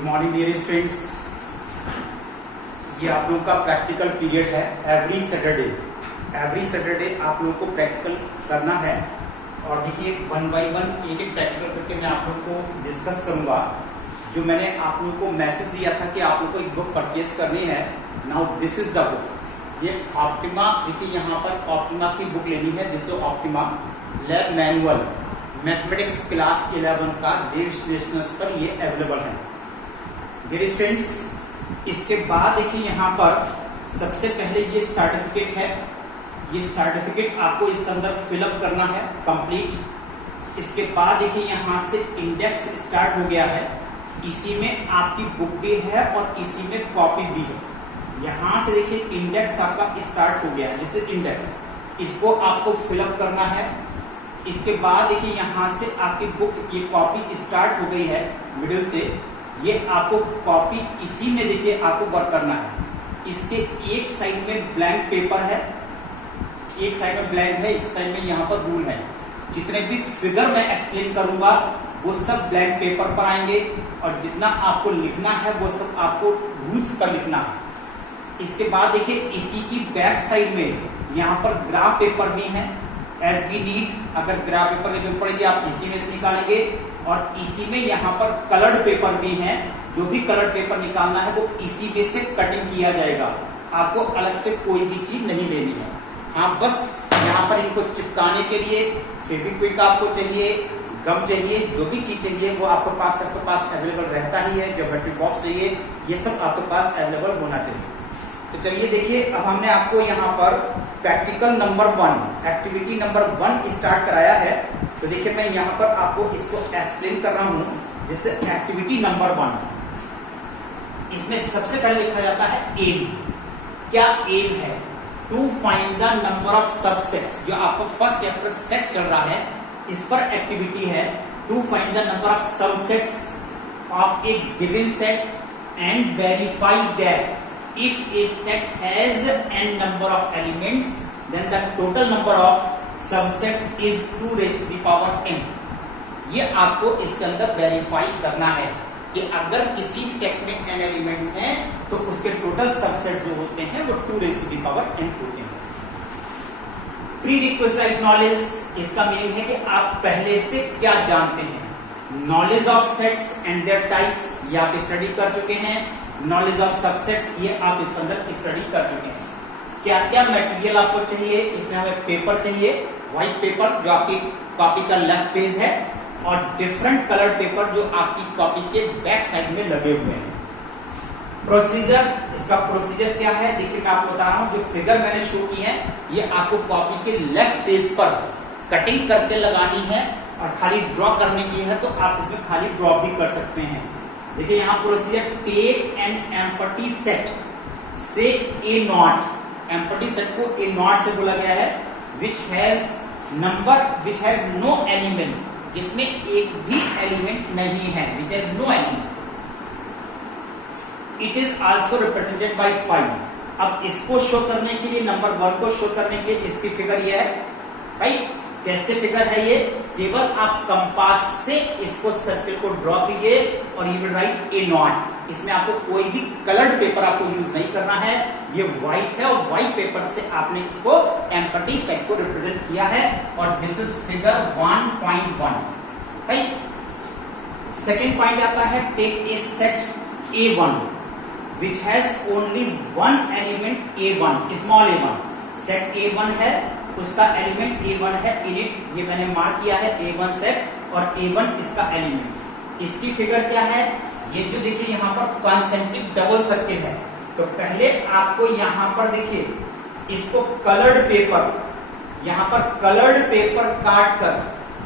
Good morning dear students. ये आप लोगों का प्रैक्टिकल पीरियड है। एवरी सैटरडे आप लोगों को प्रैक्टिकल करना है। और देखिए वन बाय वन एक एक प्रैक्टिकल करके मैं आप लोगों को डिस्कस करूंगा। जो मैंने आप लोगों को मैसेज दिया था कि आप लोगों को एक बुक परचेज करनी है। Now this is the book. ये ऑप्टिमा, देखिए यहाँ पर ऑप्टिमा की बुक लेनी है। This is optima lab manual mathematics class 11 का देव स्टेशनर्स पर ये अवेलेबल है। डियर स्टूडेंट्स, इसके बाद देखिए यहाँ पर सबसे पहले ये सर्टिफिकेट है। ये सर्टिफिकेट आपको इसके अंदर फिलअप करना है कंप्लीट। इसके बाद देखिए यहाँ से इंडेक्स स्टार्ट हो गया है। इसी में आपकी बुक भी है और इसी में कॉपी भी है। यहाँ से देखिए इंडेक्स आपका स्टार्ट हो गया है। जैसे इंडेक्स, इसको आपको फिलअप करना है। इसके बाद देखिए यहाँ से आपकी बुक ये कॉपी स्टार्ट हो गई है मिडिल से। ये आपको कॉपी इसी में देखिए आपको वर्क करना है। इसके एक साइड में ब्लैंक पेपर है, एक साइड में ब्लैंक है, एक साइड में यहाँ पर रूल है। जितने भी फिगर मैं एक्सप्लेन करूंगा वो सब ब्लैंक पेपर पर आएंगे और जितना आपको लिखना है वो सब आपको रूल्स पर लिखना है। इसके बाद देखिए इसी की बैक साइड में यहाँ पर ग्राफ पेपर भी है। एज बी नीड, अगर ग्राफ पेपर की जरूरत पड़ेगी आप इसी में से निकालेंगे। और इसी में यहाँ पर कलर्ड पेपर भी है। जो भी कलर्ड पेपर निकालना है वो इसी में से कटिंग किया जाएगा। आपको अलग से कोई भी चीज नहीं लेनी है। हाँ, बस यहाँ पर इनको चिपकाने के लिए फेविक्विक आपको चाहिए, गम चाहिए, जो भी चीज चाहिए वो आपके पास अवेलेबल रहता ही है। ज्योमेट्री बॉक्स चाहिए, ये सब आपके पास अवेलेबल होना चाहिए। तो चलिए देखिए, अब हमने आपको यहाँ पर practical number 1 activity number 1 start कराया है। तो देखिए मैं यहाँ पर आपको इसको एक्सप्लेन कर रहा हूँ। जैसे एक्टिविटी नंबर 1, इसमें सबसे पहले लिखा जाता है एम। क्या एम है? To find the number of subsets. जो आपका फर्स्ट चैप्टर सेट्स चल रहा है, इस पर एक्टिविटी है। To find the number of subsets of a given set and verify that if a set has n number of elements then the total number of subsets is 2 raised to the power n। ये आपको इसके अंदर verify करना है कि अगर किसी set में n एलिमेंट्स हैं तो उसके टोटल सबसेट जो होते हैं वो 2 raised to the power n होते हैं। प्रीरिक्विजिट नॉलेज, इसका मीनिंग है कि आप पहले से क्या जानते हैं। Knowledge of sets and there types, ये आप स्टडी कर चुके हैं। नॉलेज ऑफ सबसेट्स, ये आप इसके अंदर स्टडी कर चुके हैं। क्या क्या मटेरियल आपको चाहिए? इसमें हमें पेपर चाहिए, व्हाइट पेपर जो आपकी कॉपी का लेफ्ट पेज है, और डिफरेंट कलर पेपर जो आपकी कॉपी के बैक साइड में लगे हुए हैं। प्रोसीजर, इसका प्रोसीजर क्या है देखिए मैं आपको बता रहा हूं। जो फिगर मैंने शो की है ये आपको कॉपी के लेफ्ट पेज पर कटिंग करके लगानी है और खाली ड्रॉ करने की है, तो आप इसमें खाली ड्रॉ भी कर सकते हैं। देखिए यहाँ procedure, take an empty set say a not. Empty set को ए नॉट से बोला गया है। विच हैज नो एलिमेंट, जिसमें एक भी एलिमेंट नहीं है। Which has no element. It is also represented by 5। अब इसको शो करने के लिए, नंबर 1 को शो करने के लिए इसकी फिगर ये है, राइट। कैसे फिगर है ये? केवल आप कंपास से इसको सर्कल को ड्रॉ कीजिए और you will write A not. इसमें आपको कोई भी कलर्ड पेपर आपको यूज नहीं करना है। ये व्हाइट है और व्हाइट पेपर से आपने इसको एम्प्टी सेट को रिप्रेजेंट किया है। और this is figure 1.1, right. Second point आता है, take a set A1 which has only 1 element A1, small A1। Set A1 है, उसका एलिमेंट A1 है। इनिट, ये मैंने मार्क किया है A1 सेट और A1 इसका एलिमेंट। इसकी फिगर क्या है? ये जो देखिए यहाँ पर कॉन्सेंट्रिक डबल सर्किल है। तो पहले आपको यहाँ पर देखिए इसको कलर्ड पेपर, यहाँ पर कलर्ड पेपर काट कर,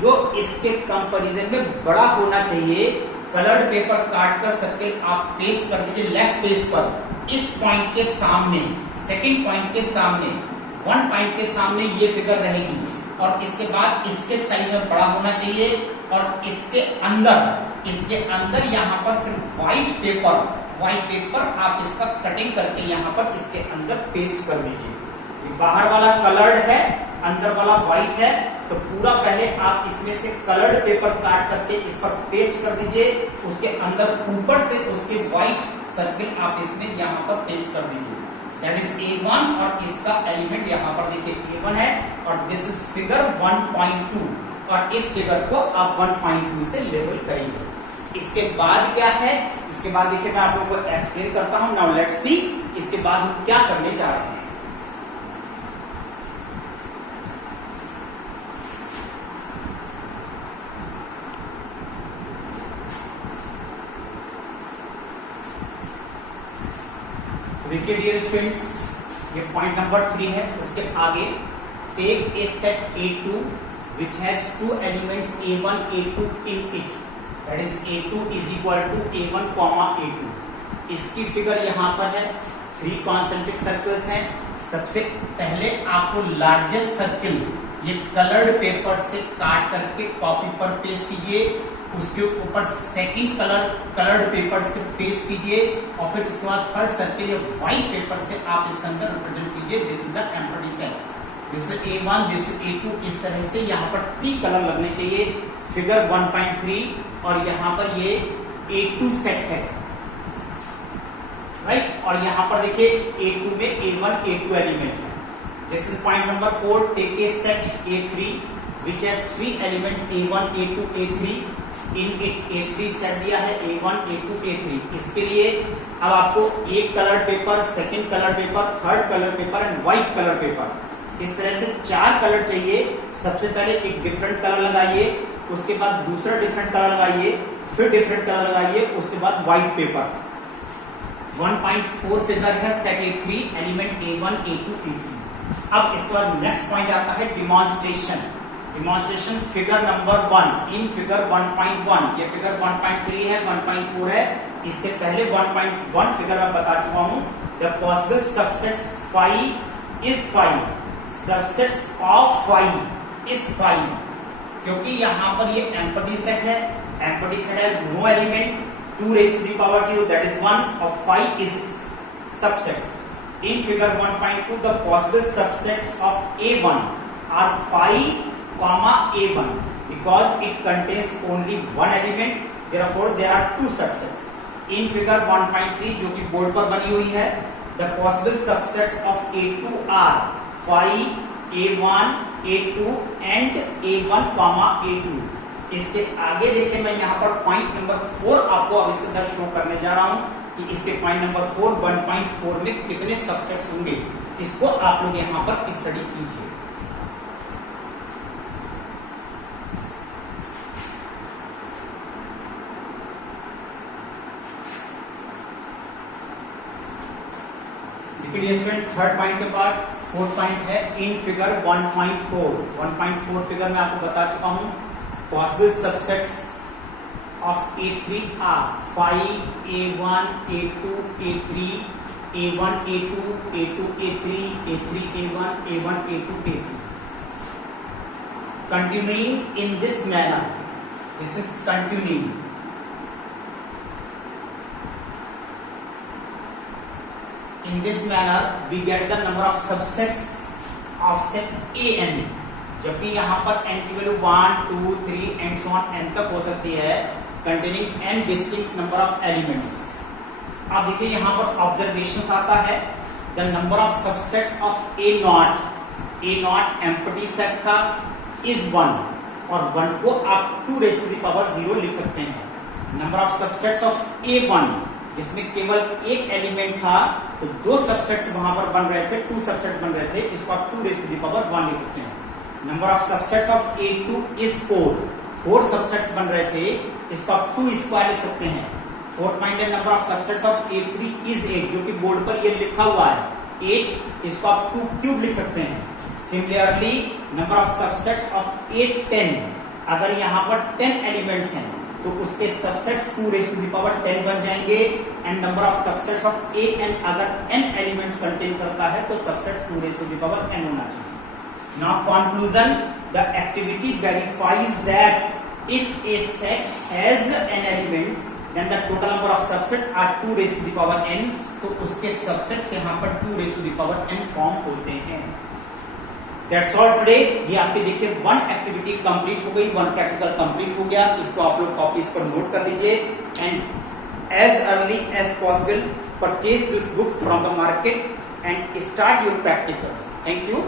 जो इसके कंपैरिजन में बड़ा होना चाहिए, कलर्ड पेपर काट कर सर्किल आप पेस्ट कर दीजिए लेफ्ट पेज पर। इस पॉइंट के सामने, सेकेंड पॉइंट के सामने, 1 पॉइंट के सामने ये फिगर रहेगी। और इसके बाद इसके साइज में बड़ा होना चाहिए। और इसके अंदर यहाँ पर फिर व्हाइट पेपर आप इसका कटिंग करके यहाँ पर इसके अंदर पेस्ट कर दीजिए। बाहर वाला कलर्ड है, अंदर वाला व्हाइट है, तो पूरा पहले आप इसमें से कलर्ड पेपर काट करके इस पर पेस्ट कर दीजिए, उसके अंदर ऊपर से उसके व्हाइट सर्किल आप इसमें यहाँ पर पेस्ट कर दीजिए। दैट इज A1 और इसका एलिमेंट यहाँ पर देखिए A1 है और दिस इज फिगर 1.2 और इस फिगर को आप 1.2 से लेवल करेंगे। इसके बाद क्या है, इसके बाद देखिए मैं आप लोगों को एक्सप्लेन करता हूं। नाउ लेट्स सी इसके बाद हम क्या करने जा रहे हैं। देखिए डियर स्टूडेंट्स, ये पॉइंट नंबर 3 है। उसके आगे take a set A2 which has two elements A1 A2 in it, that is A2 is equal to A1 comma A2। इसकी फिगर यहाँ पर है। 3 कॉन्सेंट्रिक सर्कल्स हैं। सबसे पहले आपको लार्जेस्ट सर्किल ये कलर्ड पेपर से काट करके कॉपी पर पेस्ट कीजिए, उसके ऊपर सेकंड कलर्ड पेपर से पेस्ट कीजिए और फिर उसके बाद थर्ड सर्किल व्हाइट पेपर से आप इसके अंदर रिप्रेजेंट कीजिए। This is the empty set, this is A1, this is A2। इस तरह से यहाँ पर 3 कलर लगने चाहिए। फिगर 1.3 और यहाँ पर ये A2 सेट है, राइट। और यहाँ पर देखिए A2 में A1 A2 एलिमेंट है। This is point number 4, take a set A3 which has 3 elements A1 A2 A3 in it. A3 set दिया है A1 A2 A3। इसके लिए अब आपको एक colour paper, second colour paper, third colour paper and white colour paper, इस तरह से 4 कलर चाहिए। सबसे पहले एक डिफरेंट कलर लगाइए, उसके बाद दूसरा डिफरेंट कलर लगाइए, फिर डिफरेंट कलर लगाइए, उसके बाद व्हाइट पेपर। 1.4 फिगर है set A3 element A1 A2 A3। अब इसके बाद नेक्स्ट पॉइंट आता है demonstration. Demonstration figure number 1 in figure 1.1। ये फिगर 1.3 है, 1.4 है। इससे पहले 1.1 फिगर मैं बता चुका हूं। The possible subsets phi is phi, subsets of phi is phi. क्योंकि यहां पर ये एम्प्टी सेट है, empty set has no element, 2 raised to the power 2 that is 1 of phi is subsets. In figure 1.2 the possible subsets of A1 are phi comma A1 because it contains only one element, therefore there are 2 subsets. In figure 1.3 जो कि board पर बनी हुई है, the possible subsets of A2 are phi A1 A2 and A1 comma A2। इसके आगे देखिए मैं यहाँ पर पॉइंट नंबर 4 आपको अब इसके अंदर शो करने जा रहा हूं कि इसके पॉइंट नंबर 4 1.4 में कितने सबसेट्स होंगे। इसको आप लोग यहाँ पर स्टडी कीजिए। देखिए स्टूडेंट, थर्ड पॉइंट के बाद फोर्थ पॉइंट है इन फिगर 1.4। 1.4 फिगर में आपको बता चुका हूं। Possible subsets of A3 are phi A1 A2 A3 A1 A2 A2 A3 A3 A1 A1 A2 A3। Continuing in this manner, this is continuing। In this manner, we get the number of subsets of set AN। जबकि यहाँ पर n की value 1 2 3 and so on n तक हो सकती है, containing n distinct number of elements. अब देखिए यहाँ पर ऑब्जर्वेशंस आता है। The number of subsets of A0 empty set था इज 1 और 1 को आप 2 raised to the power 0 लिख सकते हैं। Number of subsets of A1 जिसमें केवल एक एलिमेंट था तो 2 सबसेट्स वहां पर बन रहे थे, 2 सबसेट्स बन रहे थे, इसको आप 2 raised to the power 1 लिख सकते हैं। Number of subsets of A2 is 4 subsets बन रहे थे, इसको आप 2 स्क्वायर लिख सकते हैं। फोर्थ पॉइंट है number of subsets of A3 is 8, जो कि बोर्ड पर ये लिखा हुआ है 8, इसको आप 2 क्यूब लिख सकते हैं। Similarly number of subsets of A10, अगर यहाँ पर 10 एलिमेंट्स हैं तो उसके subsets 2 raised to the power 10 बन जाएंगे। And number of subsets of AN अगर n एलिमेंट्स कंटेन करता है तो subsets 2 raised to the power n होना चाहिए। Now conclusion, the activity verifies that if a set has n elements then the total number of subsets are 2 raise to the power n, तो उसके subsets यहाँ पर 2 raise to the power n form होते हैं। That's all today. ये आपके देखिए 1 activity complete हो गई, 1 प्रैक्टिकल कंप्लीट हो गया। इसको आप लोग कॉपीज पर नोट कर लीजिए and as early as possible purchase this book from the market and start your practicals. Thank you.